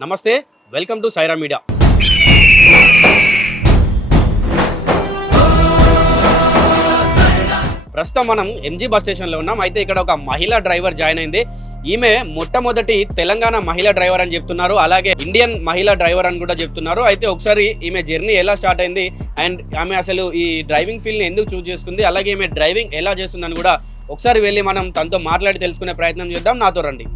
నమస్తే welcome to Sye Raa media. ప్రస్తుతం మనం ఎంజీ బస్ స్టేషన్లో ఉన్నాం. అయితే ఇక్కడ ఒక మహిళా డ్రైవర్ జాయిన్ అయింది. ఈమె మొట్టమొదటి తెలంగాణ మహిళా డ్రైవర్ అని చెప్తున్నారు. అలాగే ఇండియన్ మహిళా డ్రైవర్ అని కూడా చెప్తున్నారు. అయితే ఒకసారి ఈమె జర్నీ ఎలా స్టార్ట్ అయింది? అండ్ ఆమె అసలు ఈ డ్రైవింగ్ ఫీల్డ్ని ఎందుకు చూస్ చేసుకుంది? అలాగే ఈమె డ్రైవింగ్ ఎలా చేస్తుందని కూడా ఒకసారి వెళ్ళి మనం తనతో మాట్లాడి తెలుసుకునే ప్రయత్నం చేద్దాం. నాతో రండి.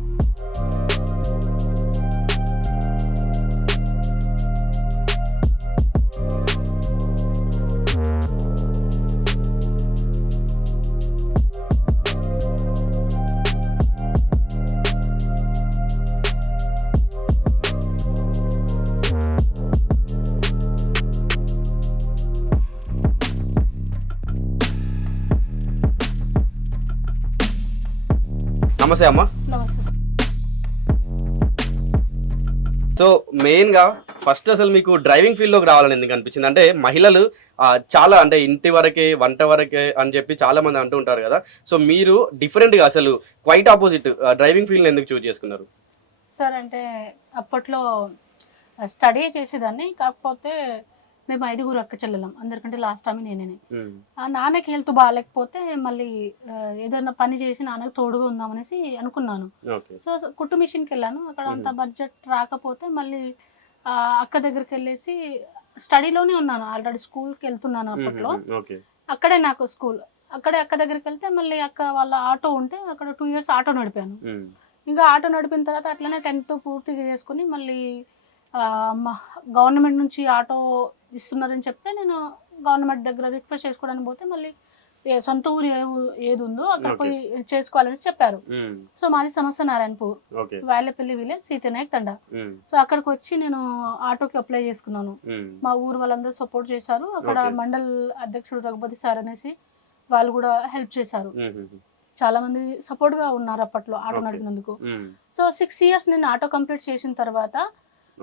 నమస్తే అమ్మా. సో మెయిన్గా ఫస్ట్ అసలు మీకు డ్రైవింగ్ ఫీల్డ్లోకి రావాలని ఎందుకు అనిపించింది? అంటే మహిళలు చాలా అంటే ఇంటి వరకే వంట వరకే అని చెప్పి చాలా మంది అంటూ ఉంటారు కదా. సో మీరు డిఫరెంట్గా అసలు క్వైట్ ఆపోజిట్ డ్రైవింగ్ ఫీల్డ్ ఎందుకు చూస్ చేసుకున్నారు? సార్ అంటే అప్పట్లో స్టడీ చేసేదాన్ని. కాకపోతే మేము ఐదుగురు అక్క చెల్లెలం. అందరికంటే లాస్ట్ టైం నేనే. ఆ నాన్నకి హెల్త్ బాగాలేకపోతే మళ్ళీ ఏదైనా పని చేసి నాన్నకి తోడుగా ఉందామనేసి అనుకున్నాను. సో కుట్టు మిషన్కి వెళ్ళాను. అక్కడ అంత బడ్జెట్ రాకపోతే మళ్ళీ అక్క దగ్గరికి వెళ్ళేసి స్టడీలోనే ఉన్నాను. ఆల్రెడీ స్కూల్కి వెళ్తున్నాను అప్పట్లో. అక్కడే నాకు స్కూల్ అక్కడే అక్క దగ్గరికి వెళ్తే మళ్ళీ అక్క వాళ్ళ ఆటో ఉంటే అక్కడ టూ ఇయర్స్ ఆటో నడిపాను. ఇంకా ఆటో నడిపిన తర్వాత అట్లనే టెన్త్ పూర్తిగా చేసుకుని మళ్ళీ గవర్నమెంట్ నుంచి ఆటో ఇస్తున్నారని చెప్తే నేను గవర్నమెంట్ దగ్గర రిక్వెస్ట్ చేసుకోవడానికి పోతే మళ్ళీ ఏ- సొంత ఊరు ఏ ఏది ఉందో అక్కడ. పోయి చేసుకోవాలని చెప్పారు. సో మాది సమస్య Narayanpur okay Vayalapalli village Seethanayak Thanda. So అక్కడికి వచ్చి నేను ఆటోకి అప్లై చేసుకున్నాను. మా ఊరు వాళ్ళందరూ సపోర్ట్ చేశారు అక్కడ Okay. మండల్ అధ్యక్షుడు రఘుపతి సార్ అనేసి వాళ్ళు కూడా హెల్ప్ చేశారు. చాలా మంది సపోర్ట్గా ఉన్నారు అప్పట్లో ఆటో Okay. నడిపినందుకు. సో సిక్స్ ఇయర్స్ నేను ఆటో కంప్లీట్ చేసిన తర్వాత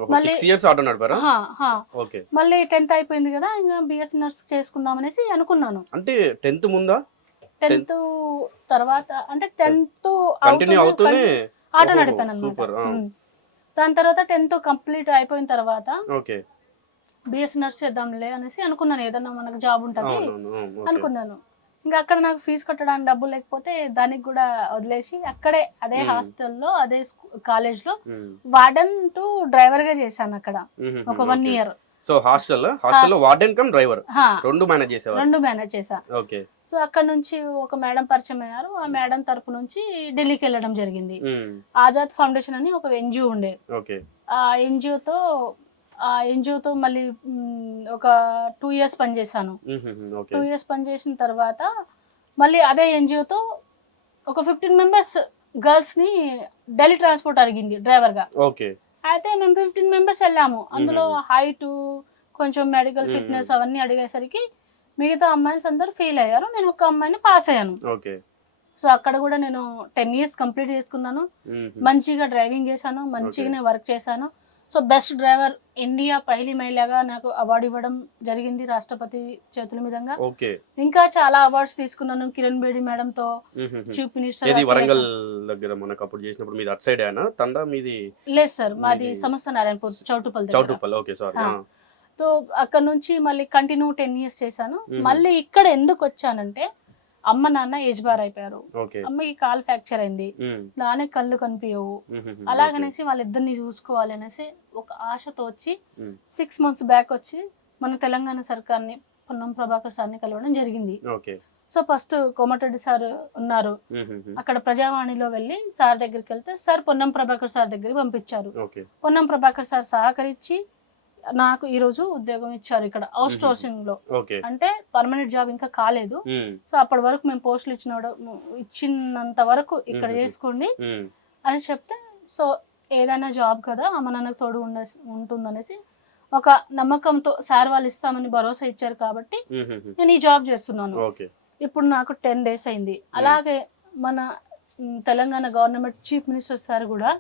మళ్ళీ- మళ్ళీ టెన్త్ అయిపోయింది కదా ఇంకా బిఎస్ నర్స్ చేసుకుందాం అనేసి అనుకున్నాను. అంటే టెన్త్ ముందా? టెన్త్ తర్వాత అంటే టెన్త్ ఆటో నడిపాను. అనమాట దాని తర్వాత టెన్త్ కంప్లీట్ అయిపోయిన తర్వాత ఓకే. బిఎస్ నర్స్ చేద్దాంలే అనేసి అనుకున్నాను. ఏదన్నా మనకు జాబ్ ఉంటుంది. అనుకున్నాను. ఇంకా అక్కడ నాకు ఫీజు కట్టడానికి డబ్బు లేకపోతే దానికి కూడా వదిలేసి అక్కడే అదే. హాస్టల్లో అదే కాలేజ్లో. వార్డెన్ టు డ్రైవర్గా చేశాను అక్కడ. ఒక వన్. ఇయర్ సో హాస్టల్ హాస్టల్లో వార్డెన్ కమ్ డ్రైవర్? రెండు మేనేజ్ చేసేవారు? రెండు మేనేజ్ చేశా. ఓకే. సో అక్కడ నుంచి ఒక మేడం పరిచయం అయ్యారు. ఆ మేడం తరపు నుంచి ఢిల్లీకి వెళ్ళడం జరిగింది. ఆజాద్ ఫౌండేషన్ అని ఒక ఎన్జిఓ ఉండే. ఆ ఎన్జిఓతో ఆ ఎన్జిఓతో మళ్ళీ ఒక టూ ఇయర్స్ పనిచేశాను టూ ఇయర్స్ పనిచేసిన తర్వాత మళ్ళీ అదే ఎన్జిఓతో ఒక ఫిఫ్టీన్ మెంబర్స్ గర్ల్స్ని ఢిల్లీ ట్రాన్స్పోర్ట్ అడిగింది డ్రైవర్గా. అయితే మేము ఫిఫ్టీన్ మెంబర్స్ వెళ్ళాము. అందులో హైట్ కొంచెం మెడికల్. ఫిట్నెస్ అవన్నీ అడిగేసరికి మిగతా అమ్మాయిలు అందరూ ఫెయిల్ అయ్యారు. నేను ఒక అమ్మాయిని పాస్ అయ్యాను. సో అక్కడ కూడా నేను టెన్ ఇయర్స్ కంప్లీట్ చేసుకున్నాను. మంచిగా డ్రైవింగ్ చేశాను. మంచిగానే వర్క్ చేశాను. సో బెస్ట్ డ్రైవర్ ఇండియా పహిలి మహిళగా నాకు అవార్డు ఇవ్వడం జరిగింది రాష్ట్రపతి చేతుల మీదుగా ఓకే ఇంకా చాలా అవార్డ్స్ తీసుకున్నాను కిరణ్ బేడి మేడం తో. చీఫ్ మినిస్టర్ వరంగల్ దగ్గర మనకు అప్పుడు చేసినప్పుడు మీది అట్ సైడ్ తండా మీది లేదు సార్ మాది మీది- సమస్త Narayanpur Choutupalli. Choutuppal okay sorry. So అక్కడ నుంచి మళ్ళీ కంటిన్యూ టెన్ ఇయర్స్ చేశాను. మళ్ళీ ఇక్కడ ఎందుకు వచ్చానంటే అమ్మ నాన్న ఏజ్ బార్ అయిపోయారు. అమ్మకి కాల్ ఫ్రాక్చర్ అయింది. నానే కళ్ళు కనిపించవు. అలాగనేసి వాళ్ళిద్దరిని చూసుకోవాలి అనేసి ఒక ఆశతో వచ్చి. సిక్స్ మంత్స్ బ్యాక్ వచ్చి మన తెలంగాణ సర్కార్ని పొన్నం ప్రభాకర్ సార్ని కలవడం జరిగింది. సో ఫస్ట్ కోమటిరెడ్డి సార్ ఉన్నారు. అక్కడ ప్రజావాణిలో వెళ్ళి సార్ దగ్గరికి వెళ్తే సార్ పొన్నం ప్రభాకర్ సార్ దగ్గరికి పంపించారు. పొన్నం ప్రభాకర్ సార్ సహకరించి నాకు ఈ రోజు ఉద్యోగం ఇచ్చారు ఇక్కడ అవుట్. సోర్సింగ్లో అంటే పర్మనెంట్ జాబ్ ఇంకా కాలేదు. సో అప్పటి వరకు మేము పోస్టులు ఇచ్చిన ఇచ్చినంత వరకు ఇక్కడ. చేసుకోండి. అని చెప్తే సో ఏదైనా జాబ్ కదా అమ్మ నాన్నకు తోడు ఉండే ఉంటుందనేసి ఒక నమ్మకంతో సార్ వాళ్ళు ఇస్తామని భరోసా ఇచ్చారు కాబట్టి. నేను ఈ జాబ్ చేస్తున్నాను ఇప్పుడు నాకు టెన్ డేస్ అయింది అలాగే మన Telangana government chief minister sir కూడా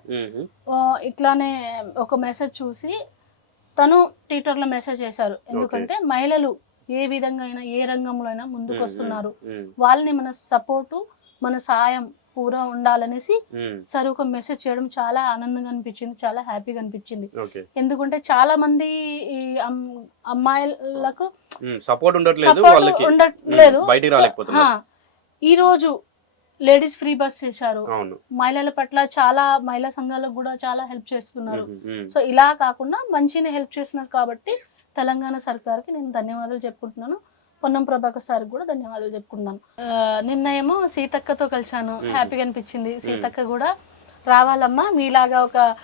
ఇట్లానే ఒక మెసేజ్ చూసి తను ట్విట్టర్లో మెసేజ్ చేశారు. ఎందుకంటే మహిళలు ఏ విధంగా అయినా ఏ రంగంలో అయినా ముందుకు. వస్తున్నారు. వాళ్ళని మన సపోర్టు మన సాయం పూరా ఉండాలనేసి సార్ ఒక మెసేజ్ చేయడం చాలా ఆనందంగా అనిపించింది చాలా హ్యాపీగా అనిపించింది. ఎందుకంటే చాలా మంది అమ్మాయిలకు సపోర్ట్ ఉండట్లేదు ఈ రోజు లేడీస్ ఫ్రీ బస్ చేశారు. మహిళల పట్ల చాలా మహిళా సంఘాలకు కూడా చాలా హెల్ప్ చేస్తున్నారు. సో ఇలా కాకుండా మంచిగా హెల్ప్ చేస్తున్నారు కాబట్టి తెలంగాణ సర్కార్కి నేను ధన్యవాదాలు చెప్పుకుంటున్నాను. పొన్నం ప్రభాకర్ సార్ కూడా ధన్యవాదాలు చెప్పుకుంటున్నాను. ఆ, నిన్న ఏమో సీతక్కతో కలిశాను. హ్యాపీగా అనిపించింది. సీతక్క కూడా రావాలమ్మా మీలాగా ఒక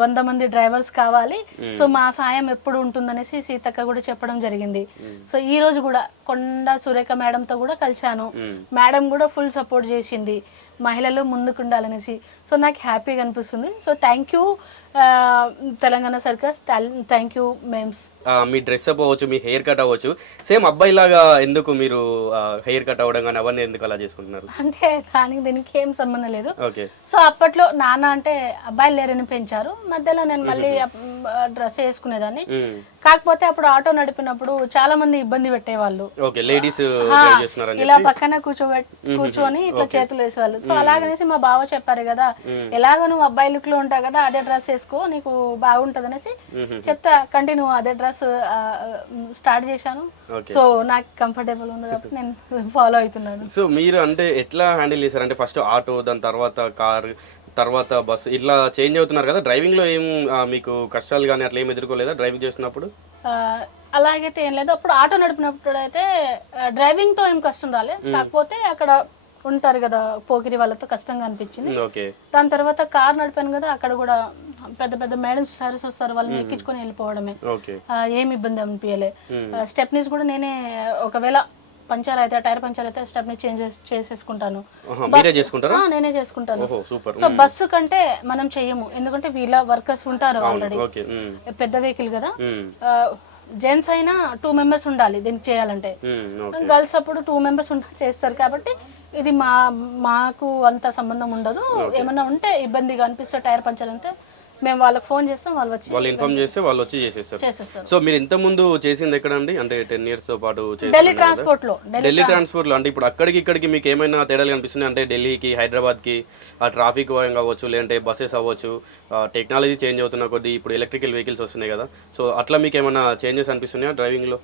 వంద మంది డ్రైవర్స్ కావాలి. సో మా సాయం ఎప్పుడు ఉంటుందనేసి సీతక్క కూడా చెప్పడం జరిగింది. సో ఈ రోజు కూడా కొండ సురేఖ మేడంతో కూడా కలిశాను. మేడం కూడా ఫుల్ సపోర్ట్ చేసింది. మహిళలు ముందుకు ఉండాలనేసి సో నాకు హ్యాపీగా అనిపిస్తుంది. సో థ్యాంక్ యూ తెలంగాణ సర్కస్ థ్యాంక్ యూ మేమ్స్ మీ డ్రెస్ అప్ అవ్వచ్చు మీ హెయిర్ కట్ అవ్వచ్చు. సేమ్ అబ్బాయి లాగా ఎందుకు మీరు హెయిర్ కట్ అవ్వడం కానీ అవన్నీ ఎందుకు అలా చేసుకుంటున్నారు? అంటే దానికి దీనికి ఏం సంబంధం లేదు. ఓకే సో అప్పట్లో నాన్న అంటే అబ్బాయిలు లేరని పెంచారు. మధ్యలో నేను మళ్ళీ డ్రెస్ వేసుకునేదాన్ని. కాకపోతే అప్పుడు ఆటో నడిపినప్పుడు చాలా మంది ఇబ్బంది పెట్టేవాళ్ళు. ఓకే లేడీస్ చేస్తున్నారని ఇలా పక్కన కూర్చోబెట్ మ్మ్. కూర్చొని ఇట్లా. చేతులు వేసేవాళ్ళు. సో అలాగనేసి మా బావ చెప్పారు కదా. ఎలాగో నువ్వు అబ్బాయి లుక్లో ఉంటావు కదా అదే డ్రెస్ వేసుకో నీకు బాగుంటది అనేసి. చెప్తా కంటిన్యూ అదే డ్రెస్ స్టార్ట్ చేశాను. సో నాకు కంఫర్టబుల్ ఉంది కాబట్టి నేను ఫాలో అవుతున్నాను. సో మీరు అంటే ఎట్లా హ్యాండిల్ చేశారు? అంటే ఫస్ట్ ఆటో దాని తర్వాత కార్ తర్వాత బస్ ఇట్లా చేంజ్ అవుతున్నారు కదా? డ్రైవింగ్లో ఏం మీకు కష్టాలు కానీ అట్లా ఏం ఎదుర్కోలేదా డ్రైవింగ్ చేస్తున్నప్పుడు? ఆ, అలాగైతే ఏం లేదు. అప్పుడు ఆటో నడిపినప్పుడు అయితే డ్రైవింగ్తో ఏం కష్టం రాలే కాకపోతే అక్కడ ఉంటారు కదా పోకిరి వాళ్ళతో కష్టంగా అనిపించింది. దాని తర్వాత కార్ నడిపాను కదా అక్కడ కూడా పెద్ద పెద్ద మేడమ్స్ సారీస్ వస్తారు వాళ్ళని ఎక్కించుకొని వెళ్ళిపోవడమే. ఓకే. ఆ, ఏం ఇబ్బంది అనిపించలే. స్టెప్నీస్ కూడా నేనే ఒకవేళ పంచర్ అయితే టైర్ పంచర్ అయితే స్టెప్నీ చేంజ్ చేసేసుకుంటాను. నేనే చేసుకుంటాను. సో బస్సు కంటే మనం చెయ్యము. ఎందుకంటే వీళ్ళ వర్కర్స్ ఉంటారు ఆల్రెడీ పెద్ద వెహికల్ కదా. జెంట్స్ అయినా టూ మెంబర్స్ ఉండాలి దీనికి చేయాలంటే. గర్ల్స్ అప్పుడు టూ మెంబర్స్ చేస్తారు కాబట్టి ఇది మా మాకు అంత సంబంధం ఉండదు. ఏమన్నా ఉంటే ఇబ్బందిగా అనిపిస్తే టైర్ పంచర్ అంటే మేము వాళ్ళకి ఫోన్ చేస్తాం వాళ్ళు వచ్చి వాళ్ళు ఇన్ఫార్మ్ చేస్తే వాళ్ళు వచ్చి చేసేస్తారు. సో మీరు ఇంత ముందు చేసింది ఎక్కడండి? అంటే టెన్ ఇయర్స్తో పాటు ఢిల్లీ? ట్రాన్స్పోర్ట్లో ఢిల్లీ ట్రాన్స్పోర్ట్లో. అంటే ఇప్పుడు అక్కడికి ఇక్కడికి మీకు ఏమైనా తేడాలు కనిపిస్తున్నాయి అంటే ఢిల్లీకి హైదరాబాద్కి ఆ ట్రాఫిక్ అవ్వచ్చు లేదంటే బస్సెస్ అవ్వచ్చు టెక్నాలజీ చేంజ్ అవుతున్న కొద్దీ ఇప్పుడు ఎలక్ట్రికల్ వెహికల్స్ వస్తున్నాయి కదా. సో అట్లా మీకు ఏమైనా చేంజెస్ అనిపిస్తున్నాయా డ్రైవింగ్లో?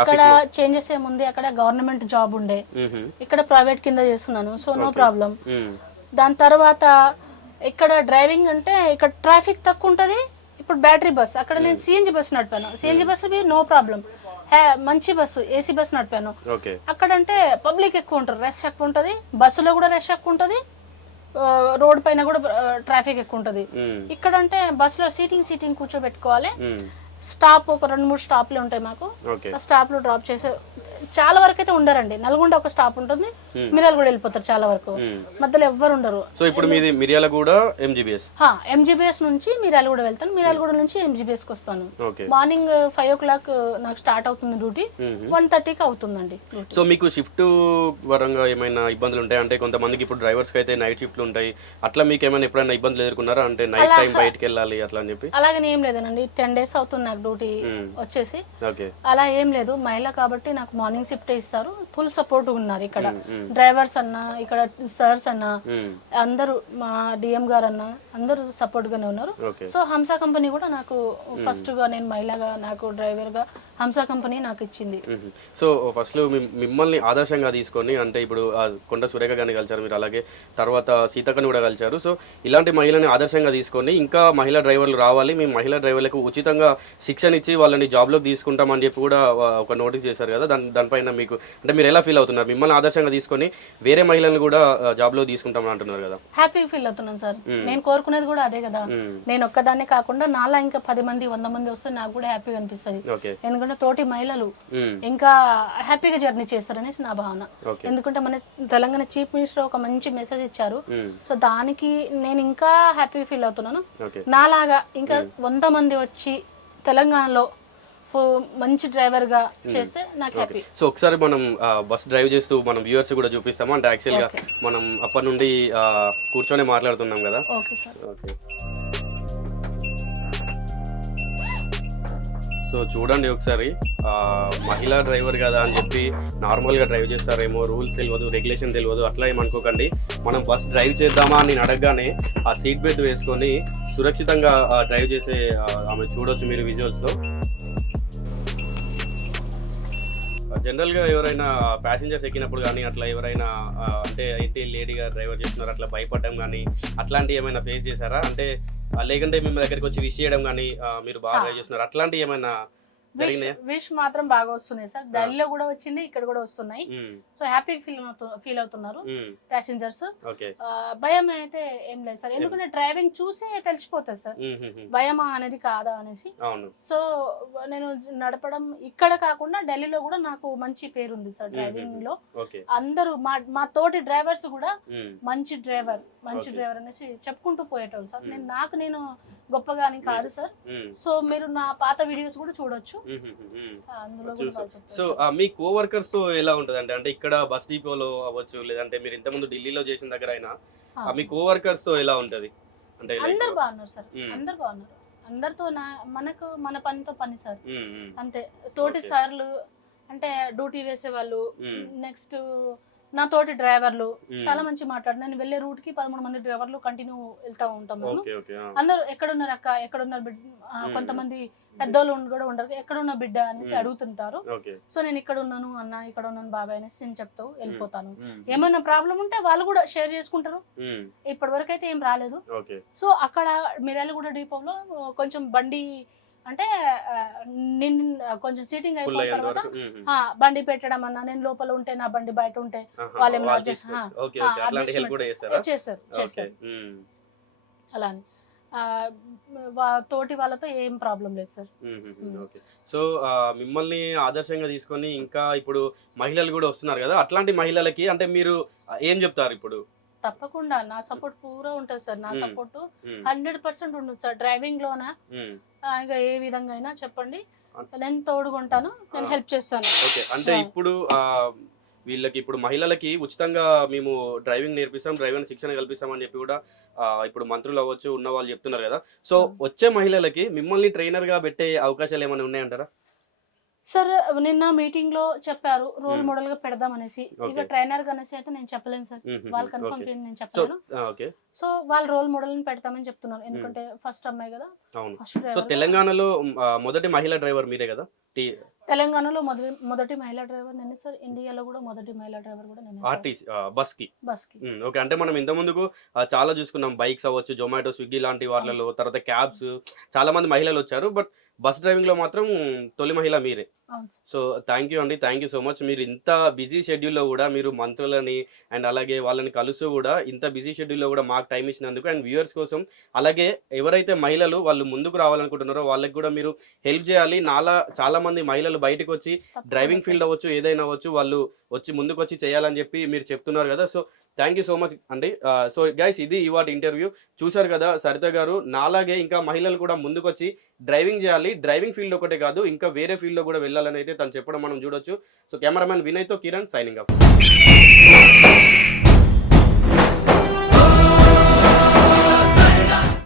అక్కడ చేంజెస్ ఏముంది? అక్కడ గవర్నమెంట్ జాబ్ ఉండే. ఇక్కడ ప్రైవేట్ కింద చేస్తున్నాను సో నో ప్రాబ్లం. దాని తర్వాత ఇక్కడ డ్రైవింగ్ అంటే ఇక్కడ ట్రాఫిక్ తక్కువ ఉంటుంది. ఇప్పుడు బ్యాటరీ బస్ అక్కడ నేను సిఎన్జి బస్ నడిపాను. సిఎన్జి బస్సు బి నో ప్రాబ్లం మంచి బస్సు ఏసీ బస్ నడిపాను. ఓకే. అక్కడంటే పబ్లిక్ ఎక్కువ ఉంటారు రష్ ఎక్కువ ఉంటుంది బస్సులో కూడా రష్ ఎక్కువ ఉంటుంది రోడ్ పైన కూడా ట్రాఫిక్ ఎక్కువ ఉంటుంది. మ్మ్. ఇక్కడ అంటే బస్సులో సీటింగ్ సీటింగ్ కూర్చోబెట్టుకోవాలి. స్టాప్ ఒక రెండు మూడు స్టాప్లు ఉంటాయి మాకు. ఓకే. ఆ స్టాప్లో డ్రాప్ చేసే చాలా వరకు అయితే ఉండరండి. నల్గొండ ఒక స్టాప్ ఉంటుంది. మిర్యాల కూడా వెళ్ళిపోతారు చాలా వరకు. మ్మ్. మధ్యలో ఎవ్వరు ఉండరు. సో ఇప్పుడు మీది మిరియాల కూడా ఎంజీబీఎస్ ఎంజీబీఎస్ నుంచి మిర్యాలగూడ వెళ్తాను. మిర్యాలగూడ నుంచి ఎంజీబీఎస్కి వస్తాను. మార్నింగ్ ఫైవ్ ఓ క్లాక్ నాకు స్టార్ట్ అవుతుంది డ్యూటీ. మ్మ్. వన్ థర్టీకి అవుతుందండి సో మీకు షిఫ్ట్ పరంగా ఏమైనా ఇబ్బందులు ఉంటాయి? అంటే కొంతమందికి ఇప్పుడు డ్రైవర్స్కి అయితే నైట్ షిఫ్ట్లు ఉంటాయి. అట్లా మీకు ఏమైనా ఎప్పుడైనా ఇబ్బందులు ఎదుర్కొన్నారా? అంటే నైట్ టైం బయటికి వెళ్ళాలి అట్లా అని చెప్పి? అలాగని ఏం లేదనండి టెన్ డేస్ అవుతుంది నాకు డ్యూటీ. వచ్చేసి. అలా ఏం లేదు. మహిళ కాబట్టి నాకు మార్నింగ్ షిఫ్ట్ ఇస్తారు. ఫుల్ సపోర్ట్ ఉన్నారు ఇక్కడ. డ్రైవర్స్ అన్నా ఇక్కడ సర్స్ అన్నా. అందరూ మా డిఎం గారు అన్న అందరూ సపోర్ట్ గానే ఉన్నారు. సో హంసా కంపెనీ కూడా నాకు ఫస్ట్గా నేను మహిళగా నాకు డ్రైవర్గా హంసా కంపెనీ నాకు ఇచ్చింది. సో ఫస్ట్లో మిమ్మల్ని ఆదర్శంగా తీసుకొని అంటే ఇప్పుడు కొండ సురేఖ గారిని కలిశారు మీరు అలాగే తర్వాత సీతక్కని కూడా కలిశారు. సో ఇలాంటి మహిళని ఆదర్శంగా తీసుకొని ఇంకా మహిళా డ్రైవర్లు రావాలి మేము మహిళా డ్రైవర్లకు ఉచితంగా శిక్షణ ఇచ్చి వాళ్ళని జాబ్లోకి తీసుకుంటామని చెప్పి కూడా ఒక నోటీస్ చేశారు కదా దాని దానిపైన మీకు అంటే మీరు ఎలా ఫీల్ అవుతున్నారు? మిమ్మల్ని ఆదర్శంగా తీసుకొని వేరే మహిళలను కూడా జాబ్లో తీసుకుంటామని అంటున్నారు కదా. హ్యాపీ ఫీల్ అవుతున్నాను సార్. నేను కోరుకునేది కూడా అదే కదా. నేను ఒక్కదాన్నే కాకుండా నాలా ఇంకా పది మంది వంద మంది వస్తే నాకు కూడా హ్యాపీగా అనిపిస్తుంది. ఓకే. ఎందుకంటే తోటి మహిళలు. ఇంకా హ్యాపీగా జర్నీ చేస్తారనేసి నా భావన. ఎందుకంటే మన తెలంగాణ చీఫ్ మినిస్టర్ ఒక మంచి మెసేజ్ ఇచ్చారు. సో దానికి నేను ఇంకా హ్యాపీ ఫీల్ అవుతున్నాను. నాలాగా ఇంకా వంద మంది వచ్చి తెలంగాణలో మంచి డ్రైవర్గా చేస్తే నాకు హ్యాపీ. సో ఒకసారి మనం బస్ డ్రైవ్ చేస్తూ మనం వ్యూవర్స్ కూడా చూపిస్తాము. అంటే యాక్చువల్గా మనం అప్పటి నుండి కూర్చొని మాట్లాడుతున్నాం కదా. Okay sir. ఓకే. సో చూడండి ఒకసారి. మహిళా డ్రైవర్ కదా అని చెప్పి నార్మల్గా డ్రైవ్ చేస్తారేమో రూల్స్ తెలియదు రెగ్యులేషన్ తెలియదు అట్లా ఏమనుకోకండి. మనం బస్ డ్రైవ్ చేద్దామా అని అడగగానే ఆ సీట్ బెల్ట్ వేసుకొని సురక్షితంగా డ్రైవ్ చేసే ఆమె చూడొచ్చు మీరు విజువల్స్లో జనరల్గా ఎవరైనా ప్యాసింజర్స్ ఎక్కినప్పుడు కానీ అట్లా ఎవరైనా అంటే ఏంటి లేడీగా డ్రైవర్ చేస్తున్నారు అట్లా భయపడడం కానీ అట్లాంటివి ఏమైనా ఫేస్ చేశారా? అంటే లేకుంటే మీ దగ్గరికి వచ్చి విష్ చేయడం కానీ మీరు బాగా చేస్తున్నారు. అట్లాంటివి ఏమైనా విష్ విష్ మాత్రం బాగా వస్తున్నాయి సార్. ఢిల్లీలో కూడా వచ్చింది ఇక్కడ కూడా వస్తున్నాయి. సో హ్యాపీ ఫీల్ ఫీల్ అవుతున్నారు ప్యాసింజర్స్. భయం అయితే ఏం లేదు సార్. ఎందుకంటే డ్రైవింగ్ చూసే తెలిసిపోతుంది సార్. భయమా అనేది కాదా అనేసి. సో నేను నడపడం ఇక్కడ కాకుండా ఢిల్లీలో కూడా నాకు మంచి పేరు ఉంది సార్ డ్రైవింగ్లో అందరూ మా మా తోటి డ్రైవర్స్ కూడా మంచి డ్రైవర్ మంచి. డ్రైవర్ అనేసి చెప్పుకుంటూ పోయేటోళ్ళు సార్. నేను నాకు నేను గొప్పగాని కాదు సార్. సో మీరు నా పాత వీడియోస్ కూడా చూడొచ్చు. అందులో సో మీ కోవర్కర్స్ ఎలా ఉంటది అంటే అంటే ఇక్కడ బస్ డిపోలో అవ్వచ్చు లేదంటే మీరు ఇంతకుముందు ఢిల్లీలో చేసిన దగ్గర అయినా మీ కోవర్కర్స్ ఎలా ఉంటది? అంటే అందరు బాగున్నారు సార్. అందరు బాగున్నారు. అందరితో నా మనకు మన పనితో పని సార్. అంతే. తోటి. సార్లు అంటే డ్యూటీ వేసే వాళ్ళు నెక్స్ట్ నా తోటి డ్రైవర్లు. చాలా మంచి మాట్లాడు. నేను వెళ్ళే రూట్కి పదమూడు మంది డ్రైవర్లు కంటిన్యూ వెళ్తా ఉంటాం మేము. అందరూ ఎక్కడున్నారు అక్క? ఎక్కడున్నారు బిడ్డ. కొంతమంది పెద్దోళ్ళు కూడా ఉండరు. ఎక్కడున్న బిడ్డ అనేసి. అడుగుతుంటారు. సో నేను ఇక్కడ ఉన్నాను అన్న ఇక్కడ ఉన్నాను బాబాయ్ అనేసి నేను చెప్తూ వెళ్ళిపోతాను. ఏమైనా ప్రాబ్లం ఉంటే వాళ్ళు కూడా షేర్ చేసుకుంటారు. ఇప్పటి వరకు అయితే ఏం రాలేదు. సో అక్కడ మిర్యాలగూడ డిపోలో కొంచెం బండి అంటే ఆ, నిన్ కొంచెం సీటింగ్ అయిపోయిన తర్వాత బండి పెట్టడం అన్నా నేను లోపల ఉంటే నా బండి బయట ఉంటే వాళ్ళు ఏమైనా చేస్తారా చేస్తారు అలా అని. తోటి వాళ్ళతో ఏం ప్రాబ్లం లేదు సార్. సో మిమ్మల్ని ఆదర్శంగా తీసుకొని ఇంకా ఇప్పుడు మహిళలు కూడా వస్తున్నారు కదా? అట్లాంటి మహిళలకి అంటే మీరు ఏం చెప్తారు ఇప్పుడు? తప్పకుండా నా సపోర్ట్ పూరా ఉంటుంది సార్ నా. సపోర్ట్ హండ్రెడ్ పర్సెంట్ ఉంటుంది సార్ డ్రైవింగ్ లోన ఇంకా ఏ విధంగా అయినా చెప్పండి నేను తోడుకుంటాను నేను. హెల్ప్ చేస్తాను ఓకే అంటే. ఇప్పుడు వీళ్ళకి ఇప్పుడు మహిళలకి ఉచితంగా మేము డ్రైవింగ్ నేర్పిస్తాం డ్రైవింగ్ శిక్షణ కల్పిస్తాం అని చెప్పి కూడా ఇప్పుడు మంత్రులు అవ్వచ్చు ఉన్న వాళ్ళు చెప్తున్నారు కదా సో. వచ్చే మహిళలకి మిమ్మల్ని ట్రైనర్గా పెట్టే అవకాశాలు ఏమైనా ఉన్నాయంటారా సార్ నిన్న మీటింగ్లో చెప్పారు రోల్. మోడల్గా పెడదాం అనేసి. ఇక. ట్రైనర్గా అనేసి అయితే నేను చెప్పలేను సార్. వాళ్ళు కన్ఫర్మ్. చేయండి నేను చెప్పలేను. సో వాళ్ళు రోల్ మోడల్ని పెడతామని చెప్తున్నారు. ఎందుకంటే ఫస్ట్ అమ్మాయి కదా సో తెలంగాణలో మొదటి మహిళా డ్రైవర్ మీరే కదా? తెలంగాణలో మొదటి మొదటి మహిళా డ్రైవర్ నేనే సార్. ఇండియాలో కూడా మొదటి మహిళా డ్రైవర్ కూడా నేనే ఆర్టీసీ బస్కి బస్కి ఓకే. అంటే మనం ఇంత ముందుకు చాలా చూసుకున్నాం. బైక్స్ అవ్వచ్చు జొమాటో స్విగ్గీ లాంటి వాళ్ళలో తర్వాత క్యాబ్స్. చాలా మంది మహిళలు వచ్చారు. బట్ బస్ డ్రైవింగ్లో మాత్రం తొలి మహిళ మీరే. సో థ్యాంక్ యూ అండి. Thank you so much. మీరు ఇంత బిజీ షెడ్యూల్లో కూడా మీరు మంత్రులని అండ్ అలాగే వాళ్ళని కలుస్తూ కూడా ఇంత బిజీ షెడ్యూల్లో కూడా మాకు టైం ఇచ్చినందుకు అండ్ వ్యూవర్స్ కోసం అలాగే ఎవరైతే మహిళలు వాళ్ళు ముందుకు రావాలనుకుంటున్నారో వాళ్ళకి కూడా మీరు హెల్ప్ చేయాలి. నాలా చాలా మంది మహిళలు బయటకు వచ్చి డ్రైవింగ్. ఫీల్డ్ అవ్వచ్చు ఏదైనా అవ్వచ్చు వాళ్ళు వచ్చి ముందుకు వచ్చి చేయాలని చెప్పి మీరు చెప్తున్నారు కదా. So thank you so much అండి సో గైస్ ఇది ఇవాటి ఇంటర్వ్యూ చూశారు కదా సరిత గారు నాలాగే ఇంకా మహిళలు కూడా ముందుకొచ్చి డ్రైవింగ్ చేయాలి. డ్రైవింగ్ ఫీల్డ్ ఒకటే కాదు ఇంకా వేరే ఫీల్డ్లో కూడా వెళ్ళాలని అయితే తను చెప్పడం మనం చూడొచ్చు. సో కెమెరామెన్ వినయ్తో కిరణ్ సైనింగ్ ఆఫ్